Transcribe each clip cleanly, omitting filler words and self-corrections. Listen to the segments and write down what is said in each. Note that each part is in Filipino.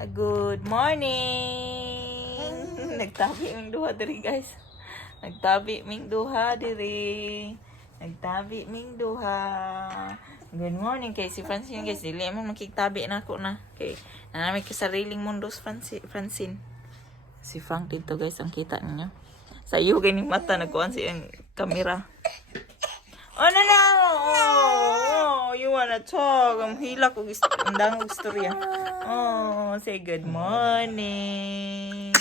Good morning! Nagtabi ming duha diri guys. Nagtabi ming duha diri. Nagtabi ming duha. Good morning kay si Francine guys. Dili mo makiktabi na ako na. Kay nanami ko sariling mundos Francine. Si Frank dito guys ang kita niyo. Sa iyo ganing mata nagkuan si ang kamera. Oh no no! Oh, you wanna talk? Ang hila ko ang dangog storya. Oh, say good morning.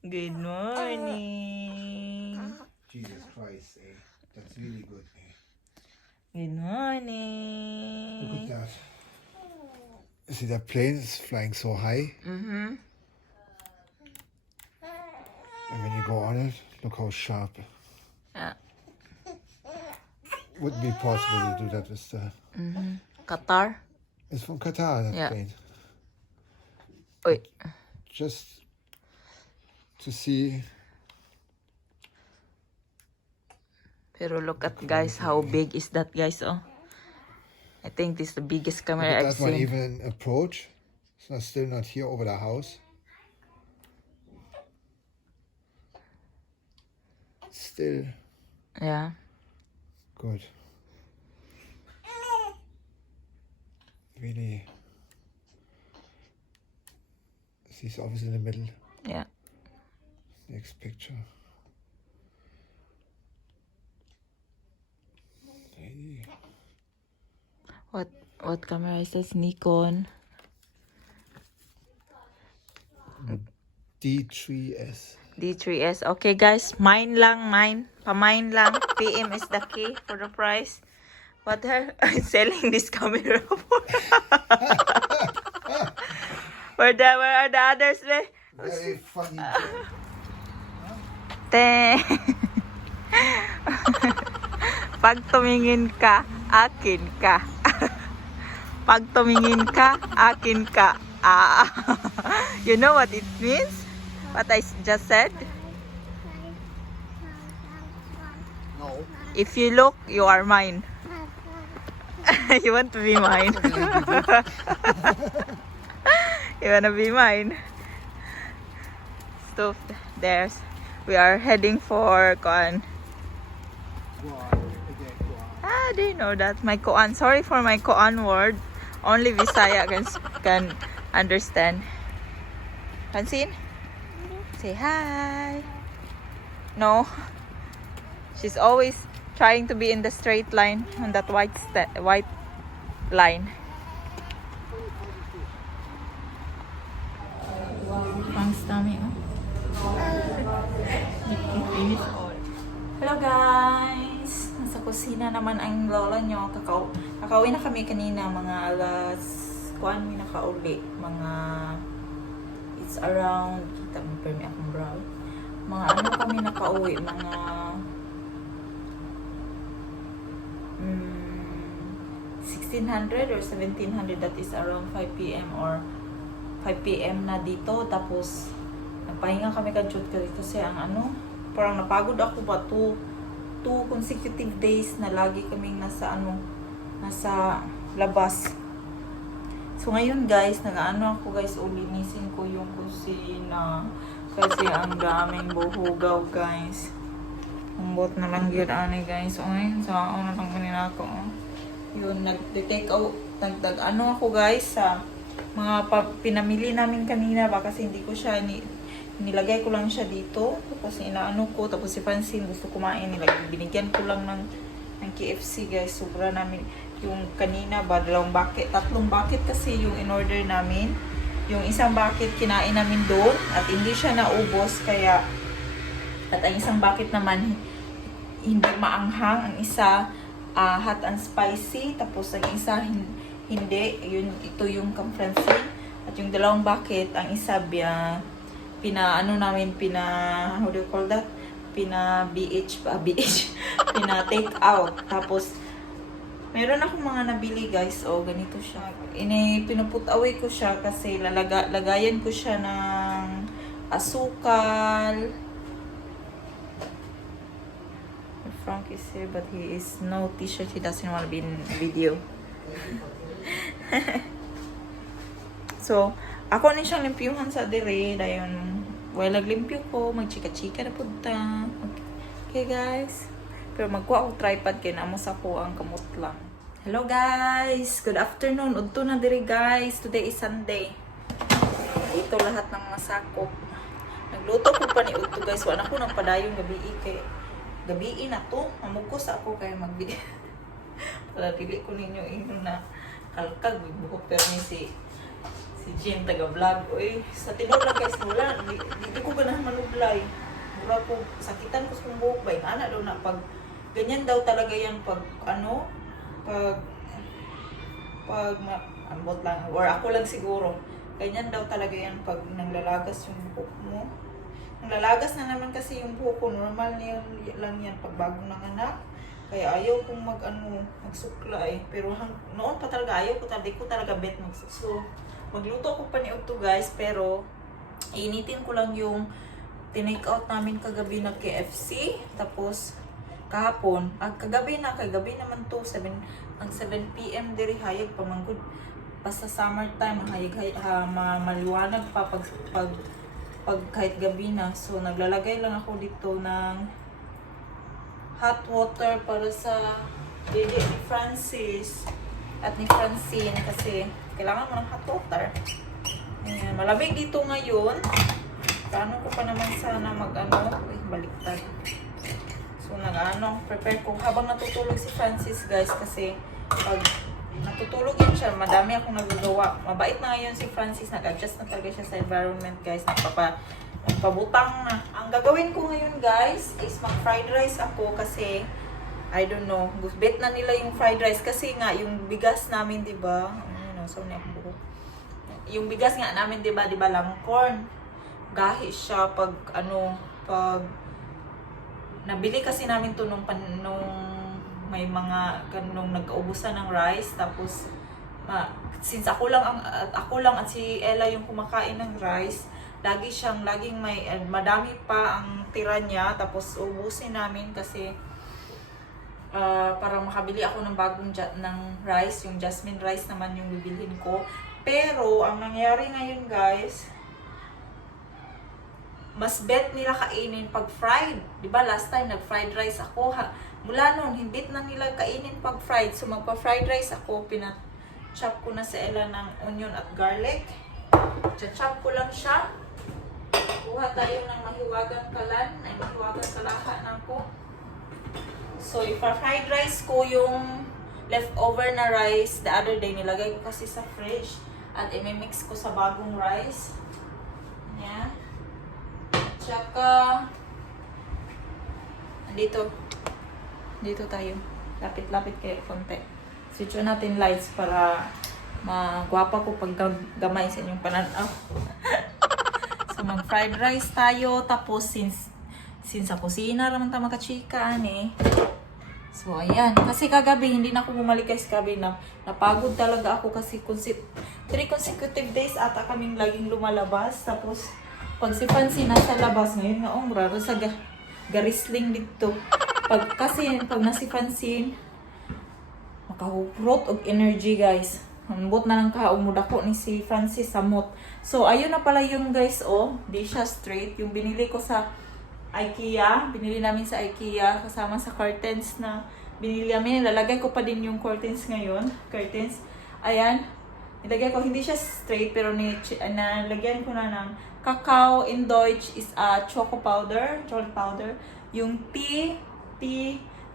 Good morning. Jesus Christ, eh? That's really good, eh? Good morning. Look at that. See that plane is flying so high? Mm-hmm. And when you go on it, look how sharp. Yeah. Wouldn't be possible to do that with the... Mm-hmm. Qatar. It's from Qatar, that Yeah. plane. Wait. Just to see... Pero look at guys, how big is that guys? Oh, I think this is the biggest Look camera at I've that one, seen. even approach. It's not, still not here over the house. Still Yeah. good. Really. She's always in the middle. Yeah. Next picture. Really. What camera is this? Nikon. D3S. D3S. Okay guys, mine lang, mine. Pa-mine lang. PM is the key for the price. What are I selling this camera for? Where are the others? Very funny. Te. Pag tumingin ka, akin ka. Pag tumingin ka, akin ka. Ah. You know what it means? What I just said? No. If you look, you are mine. You want to be mine? You wanna be mine? So there's we are heading for Koan. Ah, do you know that? My Koan. Sorry for my Koan word. Only Visaya can understand. Francine? Say hi. No. She's always trying to be in the straight line on that white line. Frank's tummy, oh. Hello guys! Nasa kusina naman ang lola nyo. Kakauwi na kami kanina, mga alas... Kuan mi nakauli. Mga... It's around... Kita mo pa may akong brow. Mga ano kami nakauwi, mga... 1600 or 1700, that is around 5 p.m. or 5 p.m. na dito. Tapos, nagpahinga kami ka-shoot ka dito siya ang ano, parang napagod ako ba, two consecutive days na lagi kaming nasa labas. So ngayon guys, nag-ano ako guys, ulinisin ko yung kusina kasi ang daming buhugaw guys. Umbot na lang yun ani guys. Oy, sa na lang kunin ako. Oh. Yun, nag-take out, ano ako guys sa mga pinamili namin kanina ba kasi hindi ko siya nilagay ko lang siya dito. Tapos inaano ko, tapos si Francine gusto kumain, binigyan ko lang ng KFC guys. Sobra namin yung kanina ba, 2 bucket, 3 bucket kasi yung in-order namin. Yung isang bucket kinain namin doon at hindi siya naubos kaya at ang isang bucket naman hindi maanghang, ang isa hot and spicy, tapos ang isa hindi, ito yung Francine. At yung 2 bucket, ang isa how do you call that? Pina take out. Tapos meron akong mga nabili guys. Oh, ganito siya. Pinuput away ko siya kasi lagayan ko siya ng asukal. Frank is here but he is no t-shirt. He doesn't want to be in video. So, ako ni siyang limpyuhan sa dire. Dayon, while naglimpyo ko, magchika-chika na punta. Okay guys. Pero magkuha ako tripod kay namo sa ko ang kamot lang. Hello guys! Good afternoon. Udto na dire guys. Today is Sunday. Ito lahat ng masakop. Nagluto ko pa ni Udto guys. Wala ko ng padayong gabi kay gabi na to. Mamugkos ako kay magbi. Wala dili ko ninyo ino na kalkag buhok pero ni si Jim taga-vlog. Oy, sa tinod lang guys, wala. Dito ko ganahan manublay. Mura po, sakitan ko sa buhok ba? Ana daw na pag, ganyan daw talaga yan pag, ambot lang, or ako lang siguro. Ganyan daw talaga yan pag nanglalagas yung buhok mo. Nanglalagas na naman kasi yung buhok ko. Normal lang yan pag bagong nanganak. Kaya ayaw kong magsukla eh. Pero noon pa talaga ayaw ko talaga bet magsukso. Magluto ko pa ni Udto guys, pero initin ko lang yung tinake out namin kagabi na KFC. Tapos kahapon, kagabi naman to, 7 PM diri hayag pa manggod. Basta summertime, maliwanag pa pag kahit gabi na. So naglalagay lang ako dito ng hot water para sa dede ni Francis at ni Francine kasi kailangan mo ng hot water. Ayan, malamig dito ngayon. Paano ko pa naman sana baliktad. So prepare ko habang natutulog si Francis guys kasi pag natutulog yan siya, madami akong nagagawa. Mabait na ngayon si Francis, nag-adjust na talaga siya sa environment guys. Nagpabutang na. Ang gagawin ko ngayon guys is mag-fried rice ako kasi I don't know, bet na nila yung fried rice kasi nga yung bigas namin, 'di ba? Yung bigas nga namin, 'di ba lang corn. Gahi siya pag nabili kasi namin to nung may mga kanong nagkaubusan ng rice tapos since ako lang at si Ella yung kumakain ng rice, laging may madami pa ang tira niya tapos ubusin namin kasi para makabili ako ng bagong ng rice, yung jasmine rice naman yung bibilhin ko. Pero ang nangyari ngayon guys, mas bet nila kainin pag fried. 'Di ba last time nag-fried rice ako mula noon hindi na nila kainin pag fried. So magpa-fried rice ako, chop ko na sa Ella ng onion at garlic. Chop ko lang siya. Kuha tayo ng mahiwagang kalaha na ko. So ipa-fried rice ko yung leftover na rice the other day, nilagay ko kasi sa fridge at i-mix ko sa bagong rice. Yan. Tsaka dito tayo. Lapit-lapit kayo konti. Switch on natin lights para magwapa ko pag gamay sa inyong pananaw. So mag-fried rice tayo tapos since sa kusina naman tayo makachika eh. So ayan, kasi kagabi hindi na ako bumalik guys kagabi na napagod talaga ako kasi 3 consecutive days ata kaming laging lumalabas. Tapos pag si Fancy nasa labas ngayon nga raro sa garisling dito. Kasi pag na si Fancy makahuprot og energy guys. Ambot na lang kaumud ako ni si Francis samot. So ayun na pala yung guys di siya straight. Yung binili ko sa IKEA, binili namin sa IKEA kasama sa curtains na binili namin. Lalagay ko pa din yung curtains ngayon. Ayan. Nilagay ko, hindi siya straight pero nalagyan ko na ng cacao, in Deutsch is chocolate powder. Yung tea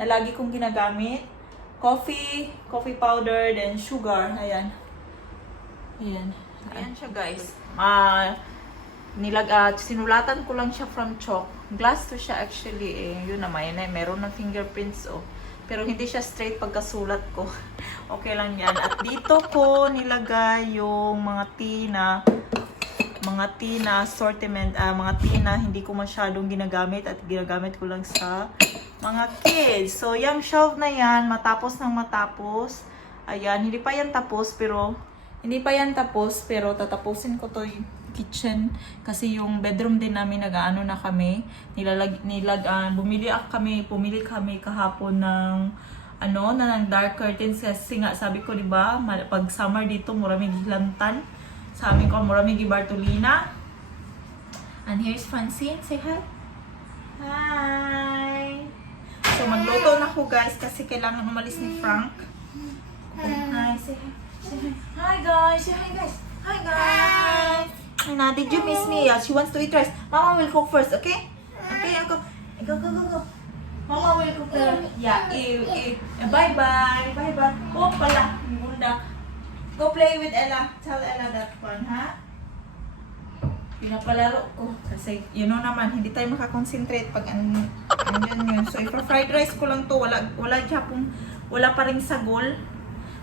na lagi kong ginagamit. Coffee powder, then sugar. Ayan siya guys. Sinulatan ko lang siya from chalk. Glass to siya actually yun naman meron ng fingerprints pero hindi siya straight pagkasulat ko. Okay lang yan. At dito ko nilagay yung mga tea na assortment, mga tea na hindi ko masyadong ginagamit at ginagamit ko lang sa mga kids. So yung shelf na yan matapos, ayan, hindi pa yan tapos pero tatapusin ko to yung kitchen kasi yung bedroom din namin nag-aano na kami, pumili kami kahapon ng ng dark curtains kasi nga sabi ko 'di ba pag summer dito maraming lantan. sa amin ko Muramigi Bartolina. And here's Francine. Say hi. Hi. So magluto na ko guys kasi kailangan umalis ni Frank. Hi, say hi. Say hi. Hi guys. Say hi guys. Hi guys. Ana, did you miss me? Yeah, she wants to eat rice. Mama will cook first, okay? Okay, go. Go. Mama will cook the... Yeah, eat. Bye-bye. Bye-bye. Oh, pala. Bunda. Go play with Ella. Tell Ella that one, ha? Pinapalaro ko. Kasi, you know naman, hindi tayo makakonsentrate pag andyan yun. So, ipa-fried rice ko lang to. Wala pa ring sagol.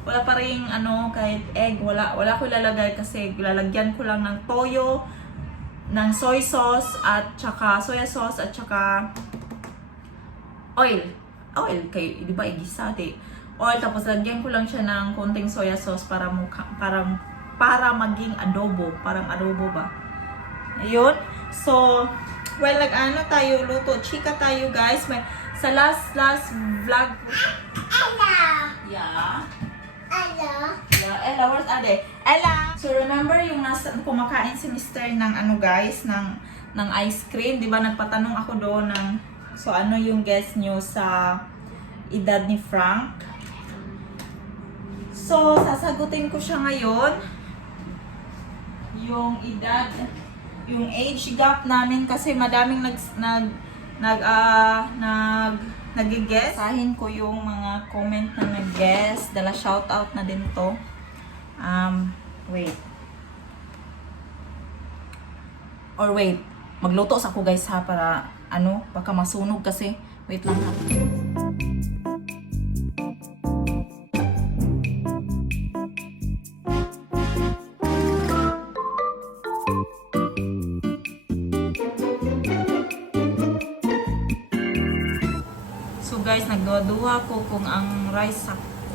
Wala pa ring, kahit egg. Wala ko ilalagay kasi lalagyan ko lang ng toyo, ng soy sauce, at saka soya sauce, at saka oil, di ba igisa, oil, tapos lagyan ko lang siya ng konting soya sauce para maging adobo, parang adobo ba. Ayun. So, well, tayo, luto, chika tayo guys. Sa last vlog. Yeah. Ella, where's Ade? Ella! So, remember yung kumakain si Mr. ng guys, ng ice cream, di ba? Nagpatanong ako doon so ano yung guess nyo sa edad ni Frank? So, sasagutin ko siya ngayon. Yung edad, yung age gap namin kasi madaming nag-guess. Sahin ko yung mga comment na nag-guess. Dala shoutout na din to. Wait. Magluto sa ako guys ha para baka masunog kasi. Wait lang ha. So guys, nagduwa ko kung ang rice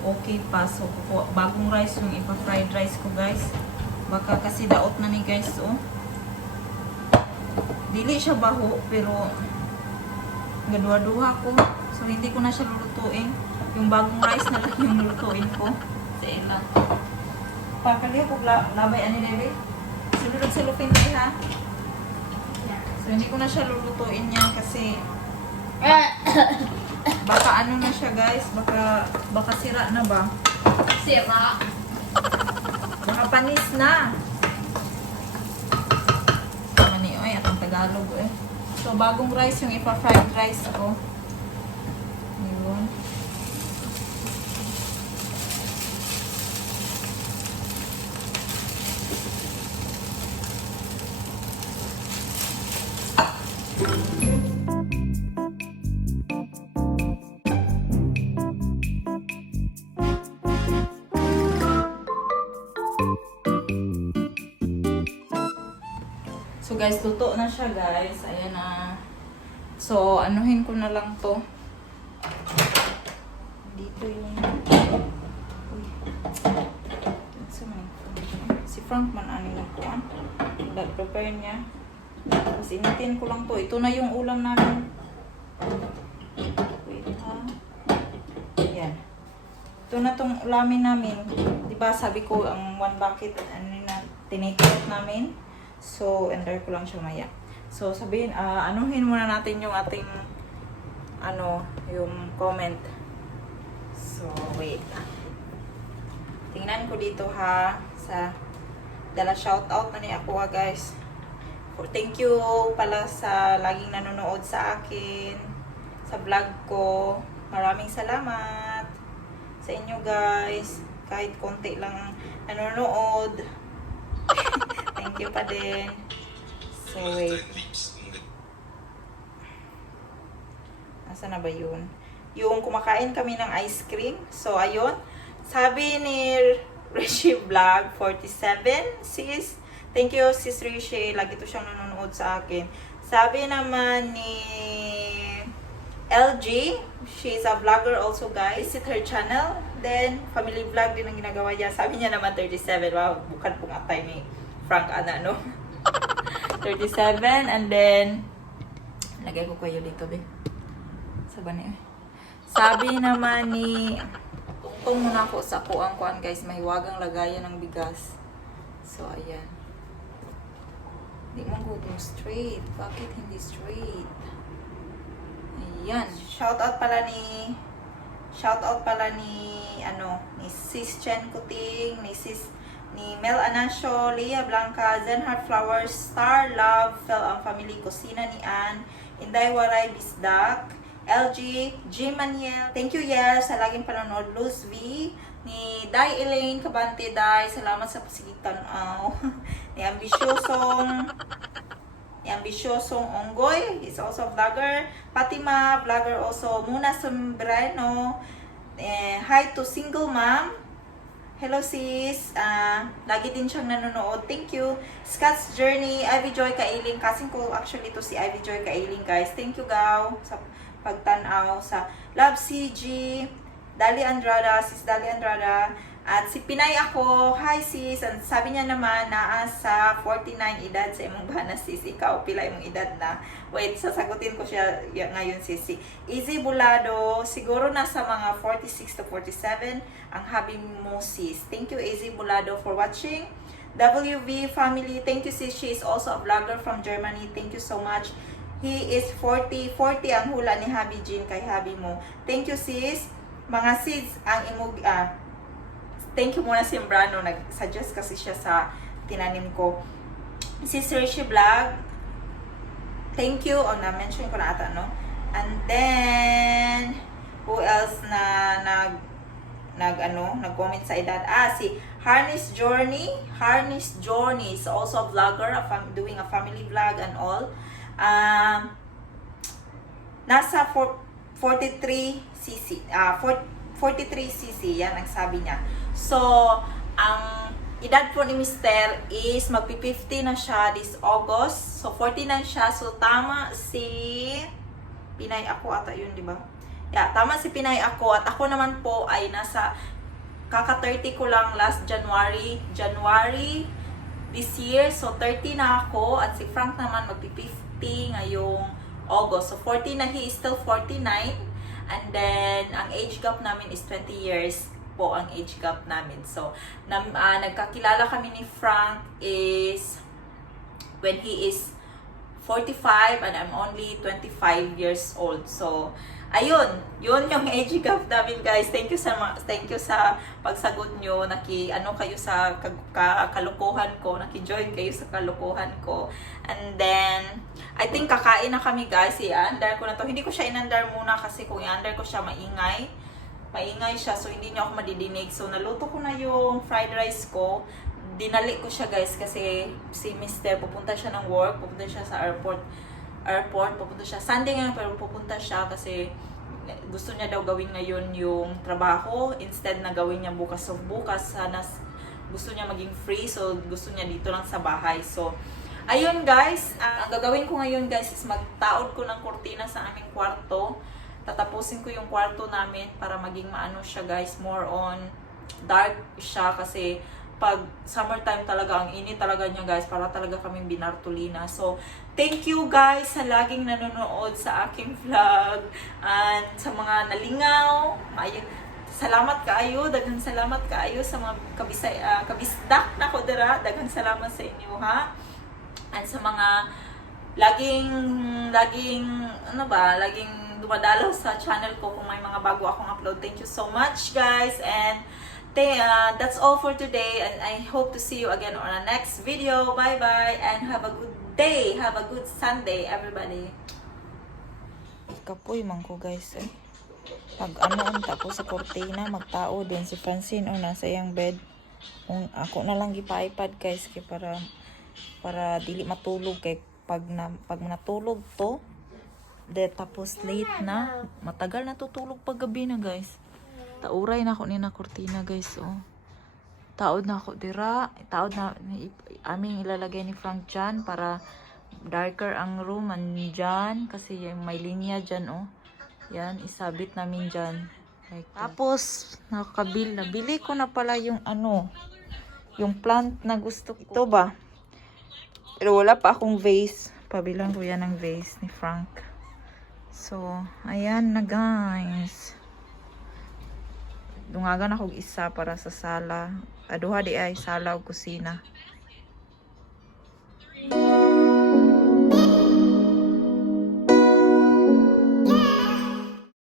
okay pa. So bagong rice yung ipa-fried rice ko guys. Baka kasi daot na ni guys oh. Dili siya baho pero gadwa-duha ko. So hindi ko na siya lulutuin. Yung bagong rice na lang yung lulutuin ko. Sa ila. Pakali ko labay ani dede. Sunod sa lupin dai ha. So hindi ko na siya lulutuin yan kasi baka na siya guys, baka sira na ba? Sira. Baka panis na. Mani oy atong Tagalog eh. So bagong rice yung ipa-fried rice ko. Yun. So guys, luto na siya guys. Ayan na. So, anuhin ko na lang to. Dito yung... Uy. Si Frank man ani lang po. Prepare niya. Tapos initin ko lang to. Ito na yung ulam namin. Wait ha. Ayan. Ito na tong ulamin namin. Diba sabi ko ang one bucket tinitikot namin. So, ender ko lang siya maya. So, sabihin, anuhin muna natin yung ating, yung comment. So, wait. Tingnan ko dito ha, dala shoutout na ni ako guys. Thank you pala sa laging nanonood sa akin, sa vlog ko. Maraming salamat sa inyo guys. Kahit konti lang nanonood. Thank you pa din. So, wait. Asa na ba yun? Yung kumakain kami ng ice cream. So, ayun. Sabi ni Rishi Vlog 47, sis. Thank you, sis Rishi. Lagi to siyang nanonood sa akin. Sabi naman ni LG, she's a vlogger also guys. Visit her channel. Then, family vlog din ang ginagawa niya. Sabi niya naman 37. Wow, bukan po nga tayo ni Frank no? 37, and then lagay ko kayo dito be. Sabi naman ni tungtong muna ako sa kuang guys, mahiwagang lagayan ng bigas. So, ayan. Hindi mo go straight. Bakit hindi straight? Ayan. Shoutout pala ni ni Sis Chen Kuting, ni Mel Anasio, Leah Blanca, Zenhard Flowers, Star Love, Fel ang Family, Kusina ni Ann, Inday Waray Bisdak, LG, G Maniel, thank you Yel sa laging panonood, Luz V, ni Day Elaine Cabante, Day, salamat sa pasigitan, ni Ambitiosong Onggoy, he's also a vlogger, Fatima, vlogger also, Muna Sombreno, hi to single mom, hello sis, lagi din siyang nanonood, thank you. Scott's Journey, Ivy Joy Kailing, kasing ko actually to si Ivy Joy Kailing guys, thank you Gaw sa pagtanaw, sa Love CG, Dali Andrada, sis Dali Andrada, at si Pinay ako, hi sis, and sabi niya naman na sa 49 edad sa imong bana sis, ikaw pila imong edad na, wait, sasagutin ko siya ngayon sis. Si Easy Bulado, siguro nasa mga 46 to 47 ang habi mo sis. Thank you Easy Bulado for watching. WV family, thank you sis, she is also a vlogger from Germany, thank you so much. He is 40 ang hula ni Habi Jean kay habi mo. Thank you sis. Mga sis ang imog thank you muna si Mbrano, nag-suggest kasi siya sa tinanim ko. Si Rishi Vlog, thank you, na-mention ko na ata, no? And then, who else na nag-comment sa edad? Si Harness Journey is also a vlogger, doing a family vlog and all. Nasa 43cc, 43cc, yan ang sabi niya. So, ang edad po ni Mr. is magpi-50 na siya this August. So, 49 siya. So, tama si Pinay ako ata yun, di ba? Yeah, tama si Pinay ako. At ako naman po ay nasa kaka-30 ko lang last January this year. So, 30 na ako. At si Frank naman magpi-50 ngayong August. So, 40 na. He is still 49. And then, ang age gap namin is 20 years po ang age gap namin. So, nagkakilala kami ni Frank is when he is 45 and I'm only 25 years old. So, ayun, yun yung age gap namin guys. Thank you sa pagsagot nyo. Kayo sa kalukuhan ko, naki-join kayo sa kalukuhan ko. And then, I think kakain na kami guys. I-under ko na to. Hindi ko siya in-under muna kasi kung i-under ko siya maingay siya, so hindi niya ako madidinig. So, naluto ko na yung fried rice ko. Dinali ko siya guys kasi si Mr. pupunta siya ng work, pupunta siya sa airport, pupunta siya. Sunday ngayon pero pupunta siya kasi gusto niya daw gawin ngayon yung trabaho instead na gawin niya bukas. So, bukas sana gusto niya maging free, so gusto niya dito lang sa bahay. So, ayun guys, ang gagawin ko ngayon guys is magtaod ko ng kurtina sa aming kwarto. Tatapusin ko yung kwarto namin para maging maano siya guys, more on dark siya kasi pag summertime talaga, ang init talaga niya guys, para talaga kaming binartulina. So, thank you guys sa laging nanonood sa aking vlog and sa mga nalingaw. Salamat kaayo, daghang salamat kaayo sa mga kabisdak na ko dira, daghang salamat sa inyo ha. And sa mga laging dumadalaw sa channel ko kung may mga bago akong upload. Thank you so much guys, and that's all for today, and I hope to see you again on our next video. Bye bye and have a good day, have a good Sunday everybody. Ikapoy man ko guys pag unta ko sa kortina, magtao din si Francine nasa iyang bed. Ako na lang gipa-iPad guys kay para dili matulog kay pag natulog to tapos late na, matagal na tutulog pag gabi na guys. Tauray na ako ni na kortina guys. Taod na ako dira, taod na aming ilalagay ni Frank dyan para darker ang room dyan kasi may linya dyan yan, isabit namin dyan like tapos nabili ko na pala yung yung plant na gusto ko. Ito ba? Pero wala pa akong vase. Pabilang ko yan ng vase ni Frank. So, ayan na guys. Dungagan ako isa para sa sala. Aduha di ay sala o kusina.